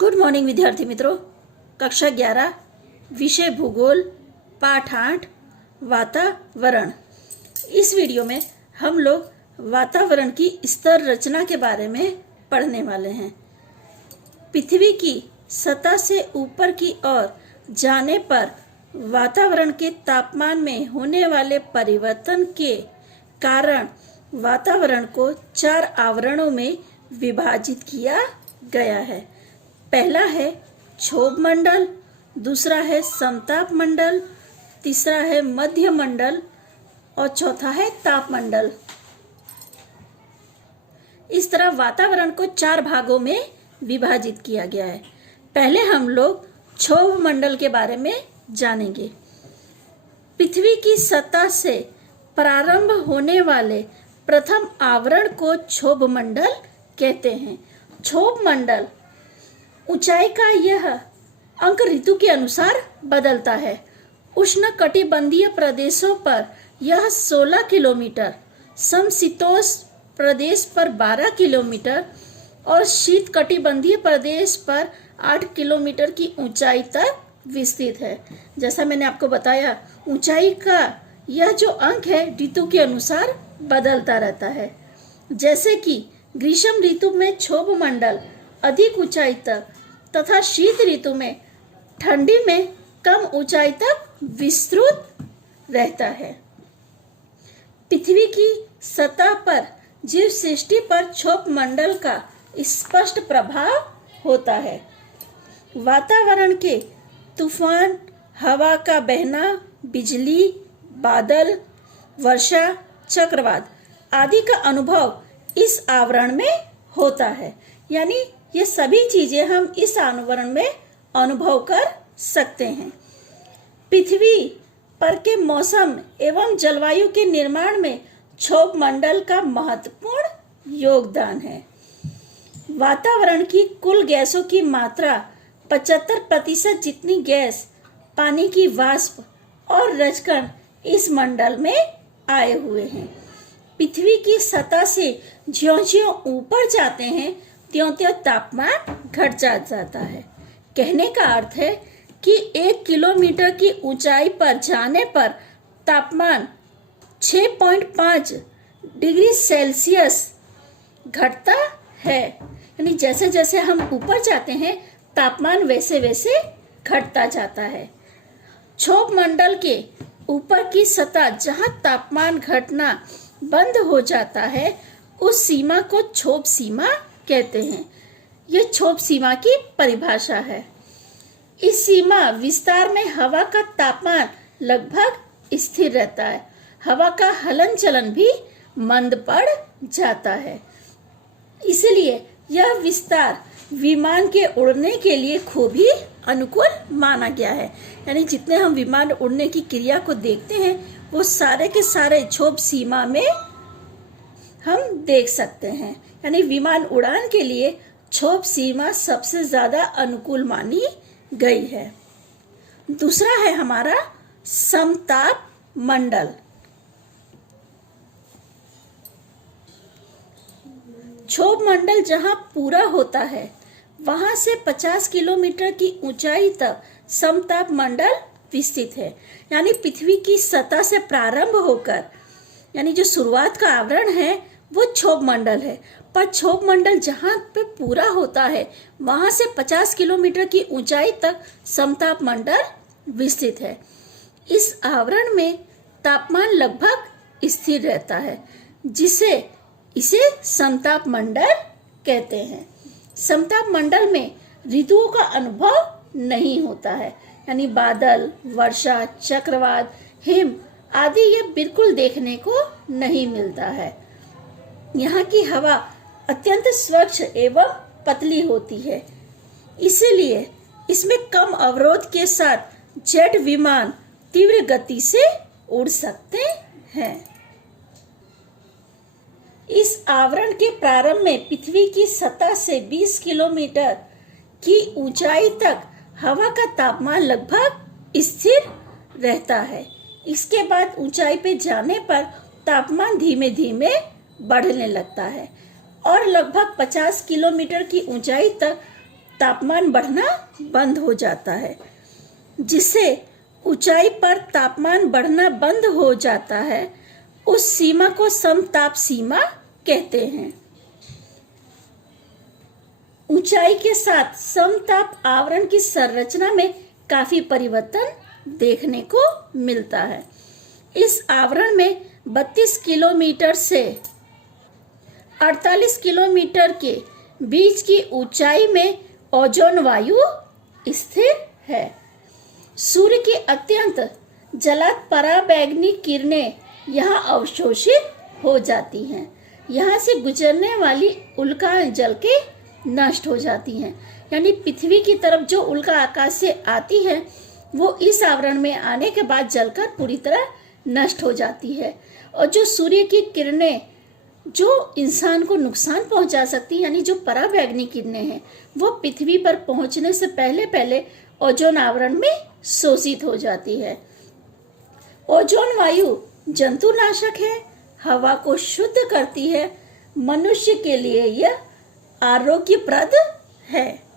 Good morning विद्यार्थी मित्रों। कक्षा 11 विषय भूगोल पाठ 8 वातावरण। इस वीडियो में हम लोग वातावरण की स्तर रचना के बारे में पढ़ने वाले हैं। पृथ्वी की सतह से ऊपर की ओर जाने पर वातावरण के तापमान में होने वाले परिवर्तन के कारण वातावरण को 4 आवरणों में विभाजित किया गया है। पहला है क्षोभ मंडल, दूसरा है समताप मंडल, तीसरा है मध्य मंडल और चौथा है ताप मंडल। इस तरह वातावरण को 4 भागों में विभाजित किया गया है। पहले हम लोग क्षोभ मंडल के बारे में जानेंगे। पृथ्वी की सतह से प्रारंभ होने वाले प्रथम आवरण को क्षोभ मंडल कहते हैं। क्षोभ मंडल ऊंचाई का यह अंक ऋतु के अनुसार बदलता है। उष्ण कटिबंधीय प्रदेशों पर यह 16 किलोमीटर, समशीतोष्ण प्रदेश पर 12 किलोमीटर और शीत कटिबंधीय प्रदेश पर 8 किलोमीटर की ऊंचाई तक विस्तृत है। जैसा मैंने आपको बताया, ऊंचाई का यह जो अंक है ऋतु के अनुसार बदलता रहता है। जैसे कि ग्रीष्म ऋतु में क्षोभ मंडल अधिक ऊंचाई तक तथा शीत ऋतु में ठंडी में कम ऊंचाई तक विस्तृत रहता है। पृथ्वी की सतह पर जीव सृष्टि पर क्षोभ मंडल का स्पष्ट प्रभाव होता है। वातावरण के तूफान, हवा का बहना, बिजली, बादल, वर्षा, चक्रवात आदि का अनुभव इस आवरण में होता है। यानी ये सभी चीजें हम इस आवरण में अनुभव कर सकते हैं। पृथ्वी पर के मौसम एवं जलवायु के निर्माण में क्षोभ मंडल का महत्वपूर्ण योगदान है। वातावरण की कुल गैसों की मात्रा 75% जितनी गैस, पानी की वाष्प और रजकण इस मंडल में आए हुए हैं। पृथ्वी की सतह से ज्यों-ज्यों ऊपर जाते हैं त्यों-त्यों तापमान घट जाता है। कहने का अर्थ है कि 1 किलोमीटर की ऊंचाई पर जाने पर तापमान 6.5 डिग्री सेल्सियस घटता है। यानी जैसे जैसे हम ऊपर जाते हैं तापमान वैसे वैसे घटता जाता है। क्षोभ मंडल के ऊपर की सतह जहां तापमान घटना बंद हो जाता है उस सीमा को क्षोभ सीमा कहते हैं। यह क्षोभ सीमा की परिभाषा है। इस सीमा विस्तार में हवा का तापमान लगभग स्थिर रहता है। हवा का हलन चलन भी मंद पड़ जाता है। इसलिए यह विस्तार विमान के उड़ने के लिए खूब ही अनुकूल माना गया है। यानी जितने हम विमान उड़ने की क्रिया को देखते हैं वो सारे के सारे क्षोभ सीमा में हम देख सकते हैं। यानी विमान उड़ान के लिए क्षोभ सीमा सबसे ज्यादा अनुकूल मानी गई है। दूसरा है हमारा समताप मंडल। क्षोभ मंडल जहां पूरा होता है वहां से 50 किलोमीटर की ऊंचाई तक समताप मंडल विस्तृत है। यानी पृथ्वी की सतह से प्रारंभ होकर यानी जो शुरुआत का आवरण है वो क्षोभ मंडल है, पर क्षोभ मंडल जहां पे पूरा होता है वहां से 50 किलोमीटर की ऊंचाई तक समताप मंडल विस्तृत है। इस आवरण में तापमान लगभग स्थिर रहता है, जिसे इसे समताप मंडल कहते हैं। समताप मंडल में ऋतुओं का अनुभव नहीं होता है। यानी बादल, वर्षा, चक्रवात, हिम आदि ये बिल्कुल देखने को नहीं मिलता है। यहाँ की हवा अत्यंत स्वच्छ एवं पतली होती है, इसीलिए इसमें कम अवरोध के साथ जेट विमान तीव्र गति से उड़ सकते हैं। इस आवरण के प्रारंभ में पृथ्वी की सतह से 20 किलोमीटर की ऊंचाई तक हवा का तापमान लगभग स्थिर रहता है। इसके बाद ऊंचाई पे जाने पर तापमान धीमे धीमे बढ़ने लगता है और लगभग 50 किलोमीटर की ऊंचाई तक तापमान बढ़ना बंद हो जाता है। जिससे ऊंचाई पर तापमान बढ़ना बंद हो जाता है, उस सीमा को समताप सीमा कहते हैं। ऊंचाई के साथ समताप आवरण की संरचना में काफी परिवर्तन देखने को मिलता है। इस आवरण में 32 किलोमीटर से 48 किलोमीटर के बीच की ऊंचाई में ओजोन वायु स्थिर है। सूर्य की अत्यंत जलद पराबैंगनी किरणें यहाँ अवशोषित हो जाती हैं। यहाँ से गुजरने वाली उल्का जल के नष्ट हो जाती हैं। यानी पृथ्वी की तरफ जो उल्का आकाश से आती है वो इस आवरण में आने के बाद जलकर पूरी तरह नष्ट हो जाती है। और जो सूर्य की किरणें जो इंसान को नुकसान पहुंचा सकती है, यानी जो पराबैंगनी किरणें हैं, वो पृथ्वी पर पहुंचने से पहले पहले ओजोन आवरण में शोषित हो जाती है। ओजोन वायु जंतुनाशक है, हवा को शुद्ध करती है। मनुष्य के लिए यह आरोग्यप्रद है।